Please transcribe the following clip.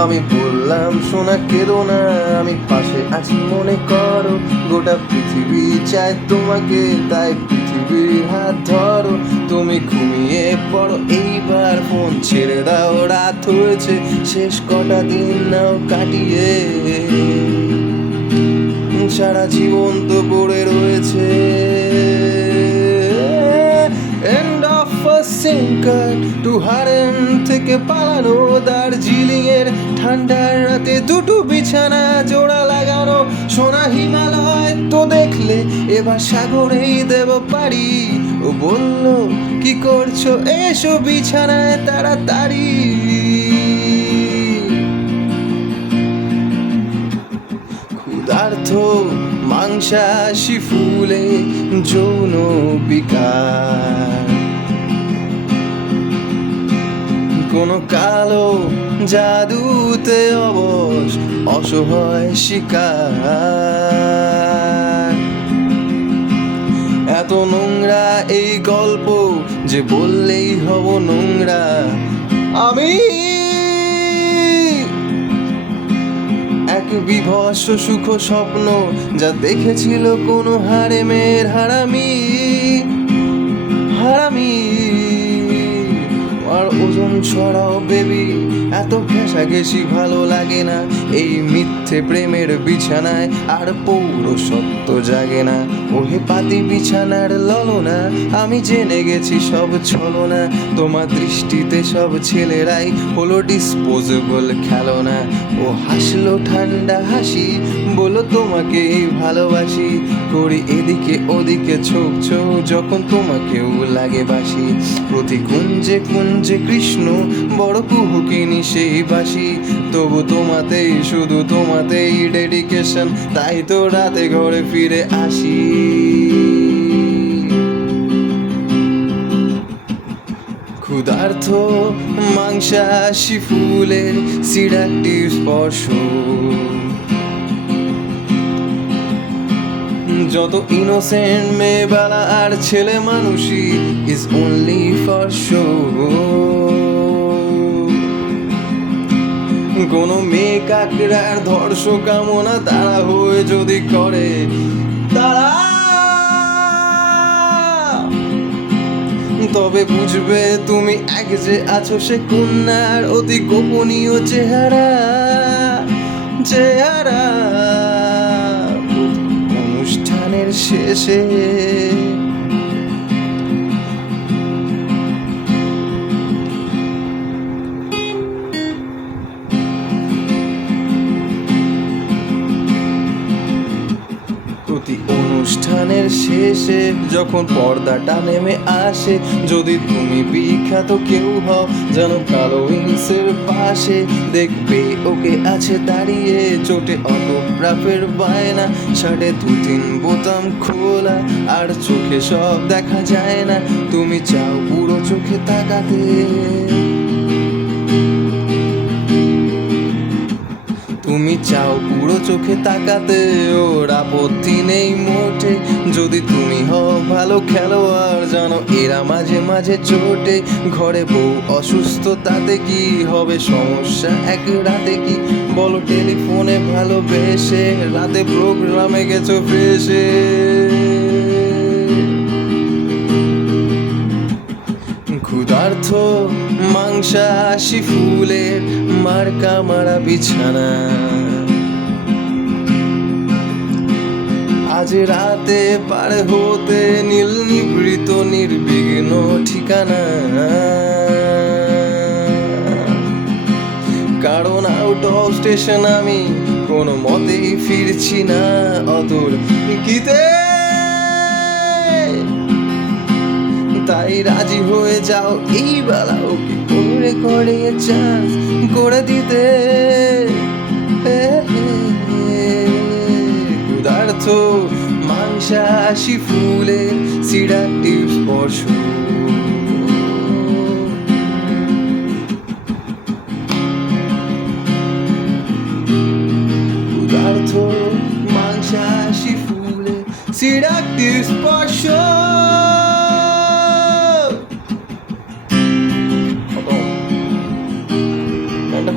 আমি বললাম সোনা কেঁদো না, আমি পাশে আছি মনে করো। গোটা পৃথিবী চায় তোমাকে, তাই পৃথিবীর হাত ধরো। তুমি ঘুমিয়ে পড়ো এইবার, ফোন ছেড়ে দাও, রাত হয়েছে। শেষ কটা দিন নাও কাটিয়ে, সারা জীবন তো পড়ে রয়েছে। এন্ড অফ আ সিঙ্কার টু হারেন থেকে পালানো, দার্জিলিং এর ঠান্ডার রাতে দুটো বিছানা জোড়া লাগানো। সোনা হিমালয় তো দেখলে, এবার সাগরেই দেব পারি। ও বলল কি করছো, এসো বিছানায় তাড়াতাড়ি। ক্ষুধার্থ মাংসাশী ফুলে যৌন বিকার, কোনো কালো জাদুতে অবশ অসহায় শিকার। এত নোংরা এই গল্প যে বললেই হব নোংরা। আমি এক বিভৎস সুখ স্বপ্ন, যা দেখেছিল কোনো হারেমের হারামি। আর ওজন ছড়াও বেবি, এত ঘেঁষাঘেঁষি ভালো লাগে না। এই মিথ্যে প্রেমের বিছানায় আর পৌরসত্ব জাগে না। ওহে পাতি বিছানার ললনা, আমি জেনে গেছি সব ছলনা। তোমার দৃষ্টিতে সব ছেলেরাই হলো ডিসপোজেবল খেলনা। ও হাসলো ঠান্ডা হাসি, বলো তোমাকে ভালোবাসি। করি এদিকে ওদিকে ছোক ছোক, যখন তোমাকেও লাগে বাসি। প্রতি কুঞ্জে কুঞ্জে কৃষ্ণ, বড় কুহুকিনী সেই বাসি। তবু তোমাতেই, শুধু তোমাতেই ডেডিকেশন, তাই তো রাতে ঘরে ফিরে আসি। ক্ষুধার্থ মাংসাশী ফুলের সিডাকটিভ স্পর্শ, যত ইনোসেন্ট মেয়েবেলা আর ছেলে মানুষই ইজ অনলি ফর শো। কোনো মেয়ে কাকড়ার ধর্ষ কামনা তারা হয়ে যদি করে, তারা তবে বুঝবে তুমি এক যে আছো সে কন্যার অতি গোপনীয় চেহারা। অনুষ্ঠানের শেষে অনুষ্ঠানের শেষে যখন পর্দাটা নেমে আসে, যদি তুমি বিখ্যাত কেউ হও, যেন কালো উইংসের পাশে দেখবে ওকে আছে দাঁড়িয়ে। চোটে অটোগ্রাফের বায়না, শার্টে 2-3 বোতাম খোলা, আর চোখে সব দেখা যায় না। তুমি চাও পুরো চোখে তাকাতে, তুমি চাও পুরো চোখে তাকাতে। ওর আপত্তি নেই মোটে, যদি তুমি হও ভালো খেলোয়াড়। জানো এরা মাঝে মাঝে চোটে, ঘরে বউ অসুস্থ, তাতে কি হবে সমস্যা এক রাতে কি? বলো টেলিফোনে ভালোবেসে, রাতে প্রোগ্রামে গেছো ফেসে। ক্ষুধার্থ মাংসাশী ফুলের মার্কা মারা বিছানা, আজ রাতে পার হতে নীল নিবৃত নির্বিঘ্ন ঠিকানা। কারণ আউট অফ স্টেশন আমি কোনো মতেই ফিরছি না অদূর গীতে। তাই রাজি হয়ে যাও এই বেলা, ওকে করে করে চান্স করে দিতে। ক্ষুধার্থ মাংসাশী ফুলের সিডাকটিভ স্পর্শ, ক্ষুধার্থ মাংসাশী ফুলের সিডাকটিভ স্পর্শ।